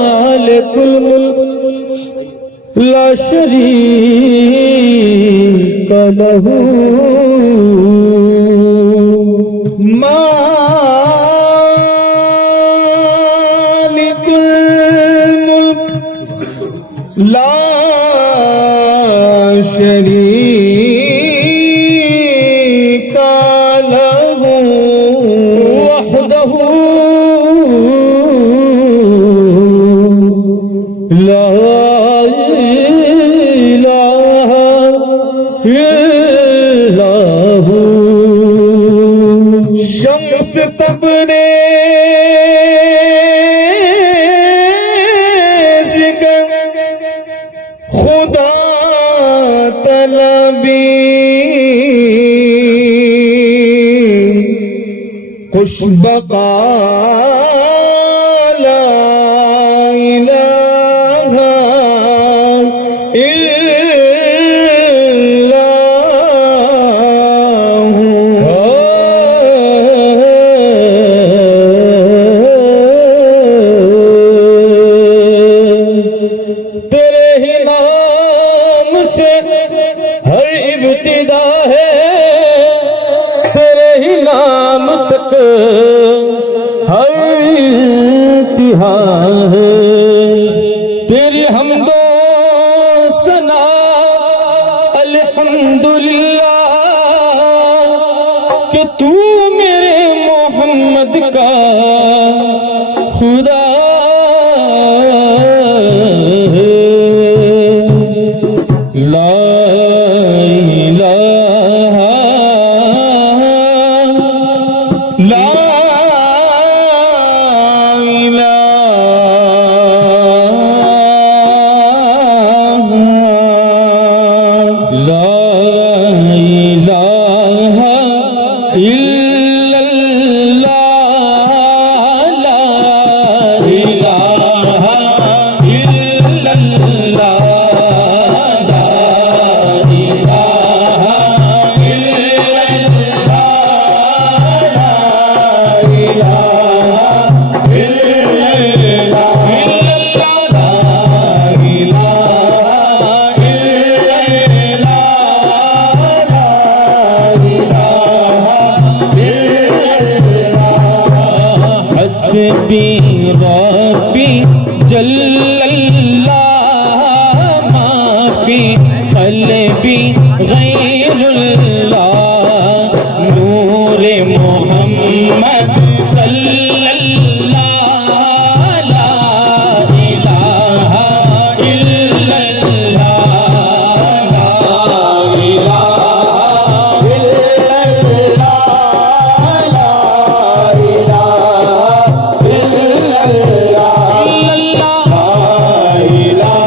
मालिकुल मुल्क ला शरीक लहू मालिकुल मुल्क ला शरीक लहू वहदहू ला इलाहा इल्लल्लाहु। शम्स तबरेज़ खुदा तलबी खुश बका हर इंतहा है तेरी हमदो सना अल्हम्दुलिल्लाह कि तू मेरे मोहम्मद का खुदा है। ला रब्बी जल्लल्लाह माफी क़ल्बी गैरुल्लाह नूरे मोहम्मद सल्लल्लाह ला इलाहा इल्लल्लाह ला इलाहा इल्लल्लाह ला इलाहा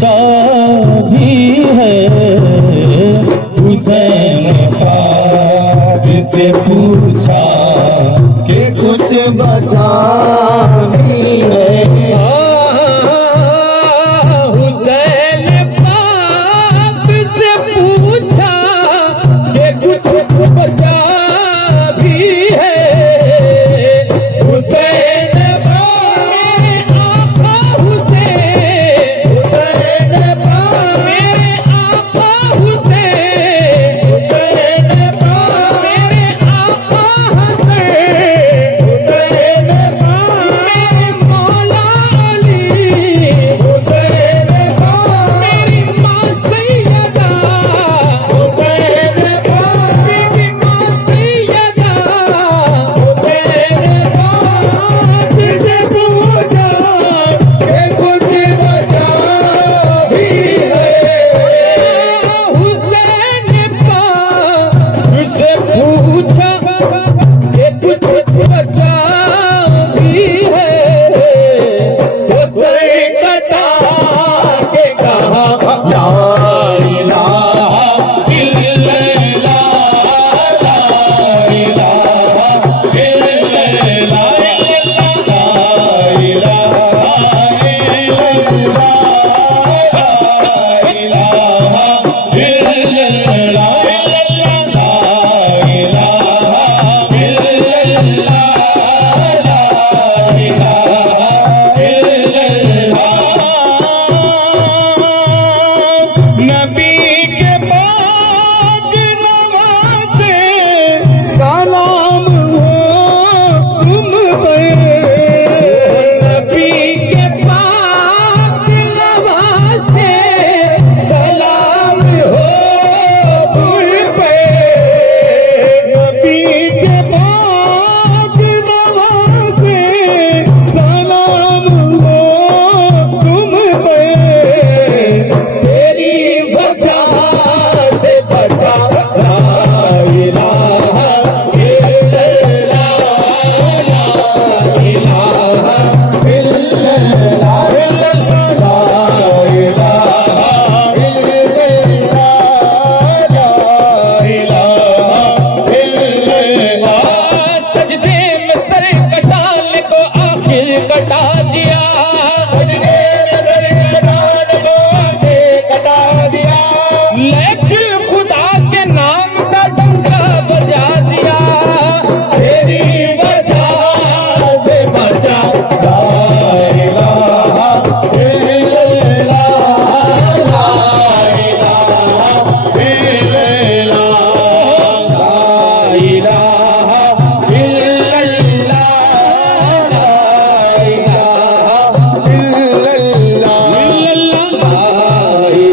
पूछा भी है, हुसैन पाक से पूछा कि कुछ बचा नहीं है। हुसैन पाक से पूछा कि कुछ बचा भी है। हुसैन मेरे आका हुसैन, हुसैन मेरे आका हुसैन, हुसैन मेरे आका हसन, हुसैन मेरे मौला अली, हुसैन मेरी माँ सैयदा, हुसैन मेरी माँ सैयदा, हुसैन तुझे पूछा कि कुछ बचा भी है। हुसैन पाक से पूछा कि कुछ बचा भी है। तो सर कटा के कहा ला इलाहा इल्लल्लाह, ला इलाहा इल्लल्लाह, ला इलाहा नबी के पाक नवासे सलाम हो तुम पे। नबी के पाक नवासे सलाम हो तुम पे। नबी के पाक नवासे सलाम हो तुम पे। तेरी वजह से बचा ला इलाहा इल्लल्लाह, ला इलाहा इल्लल्लाह, ला इलाहा इल्लल्लाह। सजदे में सर कटाने को आखिर कटा दिया, सजदे में सर कटाने को आगे कटा दिया। लेकिन खुदा के नाम का डंका बजा दिया। तेरी वजह से बचा ला इलाहा इल्लल्लाह, ला इलाहा इल्लल्लाह, ला इलाहा इल्लल्लाह,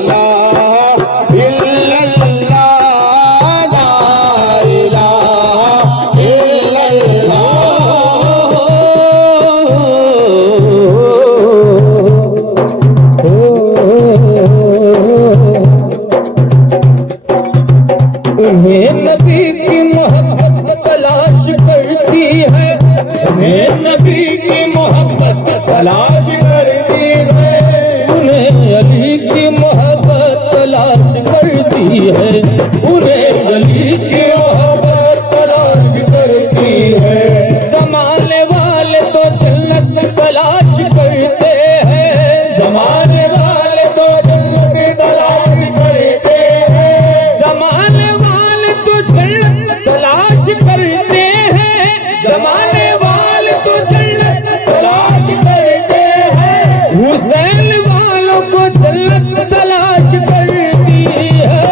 ला उन्हें नबी की मोहब्बत तलाश करती है, उन्हें नबी की मोहब्बत तलाश करती है, उन्हें अली की मोहब्बत तलाश करती है, उन्हें अली की मोहब्बत तलाश करती है। ज़माने वाले तो जन्नत तलाश करते हैं, ज़माने वाले तो जन्नत तलाश करते हैं, ज़माने वाले तो जन्नत तलाश करते हैं, ज़माने वाले तो जन्नत तलाश करते हैं। हुसैन वालों को जन्नत तलाश करती है।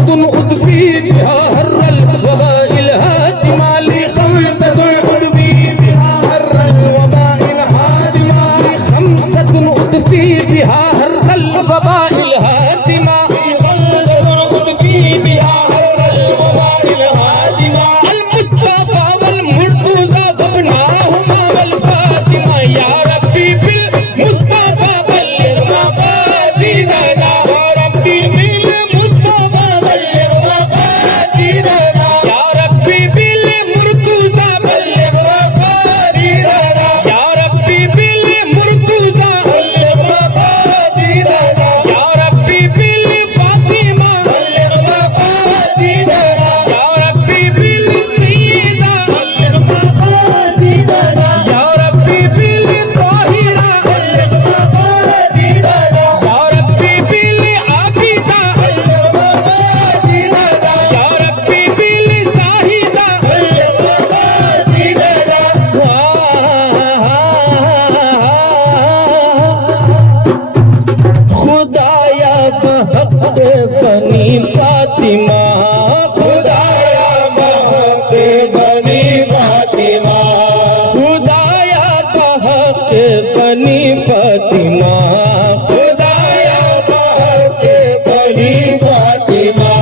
खमसतुन उद्फी बिहा हर्रल वबाइल हातिमा ली खमसतुन उद्फी बिहा हर्रल वबाइल हातिमा ली खमसतुन उद्फी बिहा हर्रल वबाइल हातिमा अल मुस्तफा वल मुर्तजा वबनाहुमा वल फातिमा या रब्बी बिल मुस्तफा बल्लिग मकासिदना या रब्बी बिल मुस्तफा बल्लिग मकासिदना या रब्बी बिल मुर्तजा बल्लिग मकासिदना या रब्बी बिल मुर्तजा बल्लिग मकासिदना या रब्बी बिल फातिमा बल्लिग मकासिदना या रब्बी बिल सैयदा बल्लिग मकासिदना या रब्बी बिल ताहिरा बल्लिग मकासिदना या रब्बी बिल आबिदा बल्लिग मकासिदना या रब्बी बिल साहिदा बल्लिग मकासिदना खुदाया बहक बनी फातिमा खुदाया बहक बनी फातिमा खुदाया बहक बनी फातिमा खुदाया बहक बनी फातिमा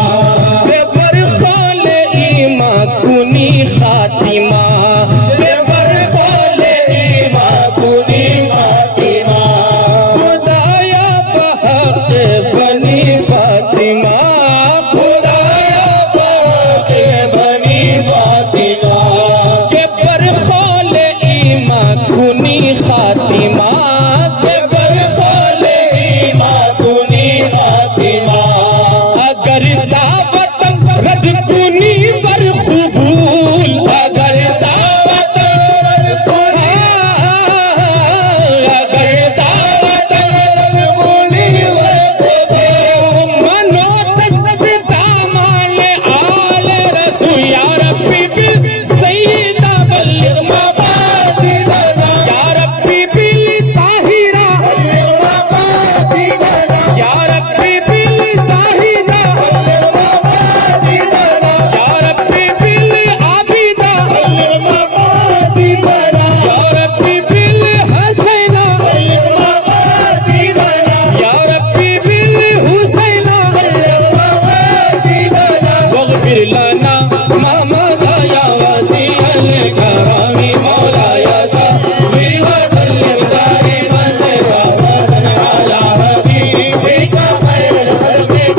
बेबर खाले ईमा कुनी खातिमा बेबर खाले ईमा कुनी खातिमा खुदाया बहक बनी फातिमा खुदाया बहक बनी फातिमा के पर खाले ईमा कुनी खातिमा के पर खाले ईमा कुनी खातिमा अगर दावत रद कुनी पर कबूल अगर दावत रद कुनी अगर दावत रद कुनी पर कबूल मनो तस्ता माले आल रसूल या रब्बी बिल सैयदा बल्लिग मकासिदना या रब्बी बिल ताहिरा बल्लिग मकासिदना या रब्बी बिल साहिदा बल्लिग मकासिदना या रब्बी बिल आबिदा बल्लिग मकासिदना या रब्बी बिल हसैना बल्लिग मकासिदना या रब्बी बिल हुसैना बल्लिग मकासिदना वग़फिर लना मा मदा या वसीअल करामी मौलाया सल्ली व सल्लिम दाइमन अबदन अला हबीबिका खैरुल खल्क़ि